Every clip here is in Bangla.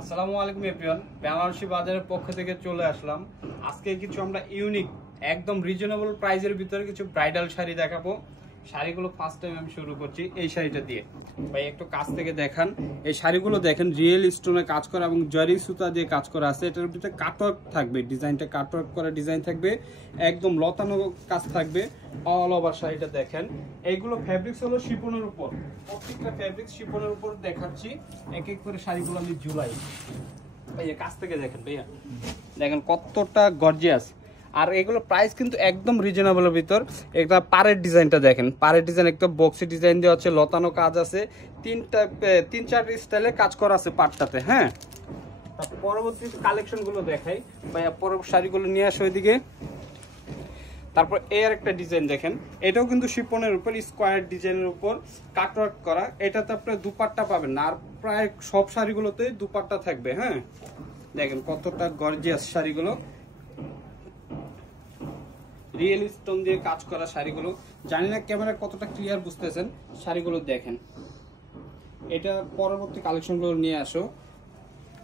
আসসালামু আলাইকুম এভরিওয়ান, বেনারসি বাজারের পক্ষ থেকে চলে আসলাম। আজকে কিছু আমরা ইউনিক একদম রিজনেবল প্রাইসের ভিতরে কিছু ব্রাইডাল শাড়ি দেখাবো। শাড়িগুলো ফার্স্ট টাইম আমি শুরু করছি এই শাড়িটা দিয়ে। ভাই একটু কাছ থেকে দেখান। এই শাড়িগুলো দেখেন রিয়েল স্টোনে কাজ করা এবং জরি সুতা দিয়ে কাজ করা আছে। এটার ভিতরে কাটওয়ার্ক থাকবে, ডিজাইনটা কাটওয়ার্ক করা ডিজাইন থাকবে, একদম লতানো কাজ থাকবে অল ওভার শাড়িটা দেখেন। এইগুলো ফ্যাব্রিক্স হলো শিফনের উপর, প্রত্যেকটা ফ্যাব্রিক্স শিফনের উপর দেখাচ্ছি। এক এক করে শাড়িগুলো আমি ঝুলাই। ভাইয়া কাছ থেকে দেখেন, ভাইয়া দেখেন কতটা গর্জিয়াস। আর এগুলো প্রাইস কিন্তু একদম রিজনেবলের ভিতর। একটা পাড়ের ডিজাইনটা দেখেন, পাড়ের ডিজাইন একটা বক্সি ডিজাইন দেওয়া আছে, লতানো কাজ আছে, তিন চার স্টাইলে কাজ করা আছে পাটটাতে। হ্যাঁ, পরবর্তী কালেকশন গুলো দেখাই ভাইয়া। পরবর্তী শাড়িগুলো নিয়ে আসো ওইদিকে। তারপর এর একটা ডিজাইন দেখেন, এটাও কিন্তু শিফনের উপর স্কোয়ার ডিজাইনের উপর কাটওয়ার্ক করা। এটাতে আপনার দুপাট্টা পাবেন না, আর প্রায় সব শাড়িগুলোতেই দুপাট্টা থাকবে। হ্যাঁ, দেখেন কতটা গর্জিয়াস শাড়িগুলো, রিয়েল স্টোন দিয়ে কাজ করা শাড়িগুলো। জানি না ক্যামেরা কতটা ক্লিয়ার বুঝতেছেন, শাড়িগুলো দেখেন। এটা পরবর্তী কালেকশনগুলো নিয়ে আসো।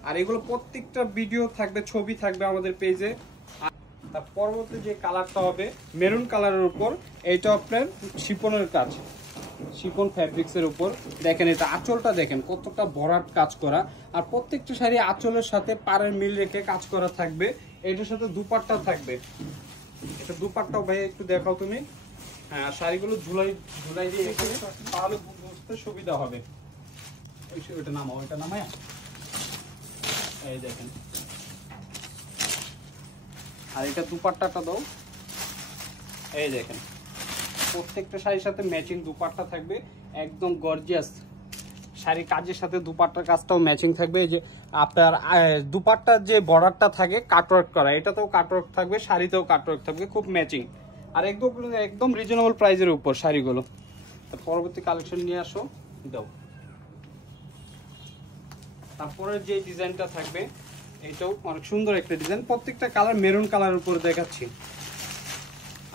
আর এগুলো প্রত্যেকটা ভিডিও থাকবে, ছবি থাকবে আমাদের পেজে। তার পরবর্তী যে কালারটা হবে মেরুন কালারের উপর, এইটা আপনার শিফনের কাজ, শিফন ফ্যাব্রিক্সের উপর। দেখেন এটা আঁচলটা দেখেন কতটা ভরাট কাজ করা। আর প্রত্যেকটা শাড়ি আঁচলের সাথে পাড়ের মিল রেখে কাজ করা থাকবে। এটার সাথে দুপাট্টা থাকবে। এটা দুপাট্টাও ভাই একটু দেখাও তুমি। হ্যাঁ, শাড়িগুলো ঝুলাই দিয়ে এখানে, তাহলে বুঝতে সুবিধা হবে। ওইটা নামাও, ওইটা নামায় এই দেখেন। আর এটা দুপাট্টাটা দাও, এই দেখেন প্রত্যেকটা শাড়ির সাথে ম্যাচিং দুপাট্টা থাকবে, একদম গর্জিয়াস শাড়ি। কাজের সাথে দুপাট্টার কাজটাও ম্যাচিং থাকবে। এই যে আপনার দুপাট্টার যে বর্ডারটা থাকে কাটওয়ার্ক করা, এটাতেও কাটওয়ার্ক থাকবে, শাড়িতেও কাটওয়ার্ক থাকবে, খুব ম্যাচিং। আর একদম রিজনেবল প্রাইসের উপর শাড়িগুলো। পরবর্তী কালেকশন নিয়ে আসো, দাও। তারপরে যে ডিজাইনটা থাকবে, এটাও অনেক সুন্দর একটা ডিজাইন। প্রত্যেকটা কালার মেরুন কালার উপর দেখাচ্ছি।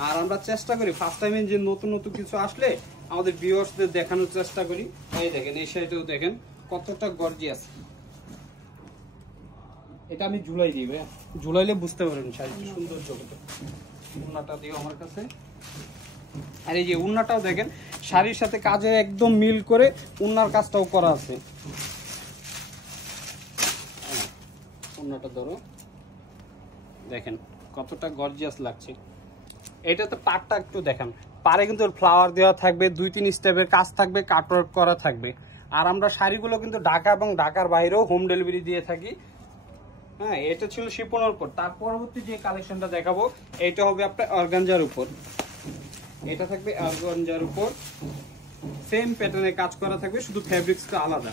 আর আমরা চেষ্টা করি ফার্স্ট টাইমে যে নতুন নতুন কিছু আসলে আমাদের ভিউয়ার্সদের দেখানোর চেষ্টা করি। এই দেখেন এই শাড়িটাও দেখেন কতটা গর্জিয়াস। এটা আমি ঝুলাই দিই ভাই, ঝুলাইলে বুঝতে পারবেন শাড়িটা সুন্দর জগতে। উন্নাটা দিও আমার কাছে। আর এই যে উন্নাটাও দেখেন শাড়ির সাথে কাজে একদম মিল করে উন্নার কাজটাও করা আছে। উন্নাটা ধরো, দেখেন কতটা গর্জিয়াস লাগছে। এটাতে পাটটা একটু দেখেন, পারে কিন্তু ফ্লাওয়ার দেওয়া থাকবে, 2-3 স্টেপের কাজ থাকবে, কাটওয়ার্ক করা থাকবে। আর আমরা শাড়িগুলো কিন্তু ঢাকা এবং ঢাকার বাইরেও হোম ডেলিভারি দিয়ে থাকি। হ্যাঁ, এটা ছিল শিফনের উপর। তার পরবর্তী যে কালেকশনটা দেখাবো, এটা হবে আপনার অর্গানজার উপর। এটা থাকবে অর্গানজার উপর, সেম প্যাটার্নে কাজ করা থাকবে, শুধু ফ্যাব্রিক্সটা আলাদা,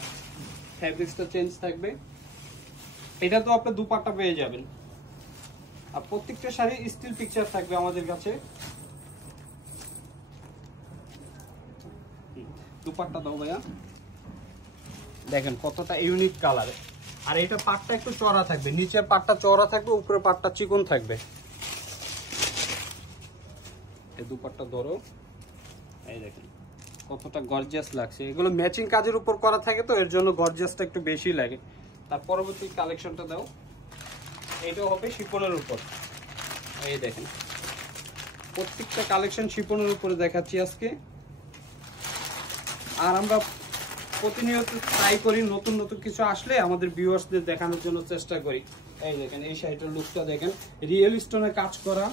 ফ্যাব্রিক্সটা চেঞ্জ থাকবে। এটা তো আপনার দুপাট্টা পেয়ে যাবেন। আর প্রত্যেকটা শাড়ি স্টিল পিকচার থাকবে আমাদের কাছে। দুপাট্টা দাও ভাইয়া, দেখেন কতটা ইউনিক কালার। আর এটা পাটটা একটু চওড়া থাকবে, নিচের পাটটা চওড়া থাকবে, উপরের পাটটা চিকন থাকবে। এই দুপাট্টা ধরো, এই দেখেন কতটা গর্জিয়াস লাগছে। এগুলো ম্যাচিং কাজের উপর করা থাকে, তো এর জন্য গর্জিয়াসটা একটু বেশি লাগে। তার পরবর্তী কালেকশনটা দাও, এটাও হবে শিফনের উপর। এই দেখেন প্রত্যেকটা কালেকশন শিফনের উপরে দেখাচ্ছি আজকে। আর আমরা প্রতিনিয়ত ট্রাই করি নতুন নতুন কিছু আসলে আমাদের ভিউয়ার্সদের দেখানোর জন্য চেষ্টা করি। এই দেখেন এই শাড়িটার লুকটা দেখেন, রিয়েল স্টোনে কাজ করা,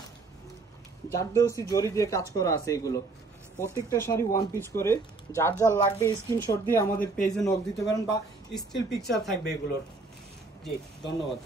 জারদৌসি জরি দিয়ে কাজ করা আছে। এগুলো প্রত্যেকটা শাড়ি ওয়ান পিস করে। যার যার লাগবে স্ক্রিনশট দিয়ে আমাদের পেজে নক দিতে পারেন, বা স্টিল পিকচার থাকবে এগুলোর। জি ধন্যবাদ।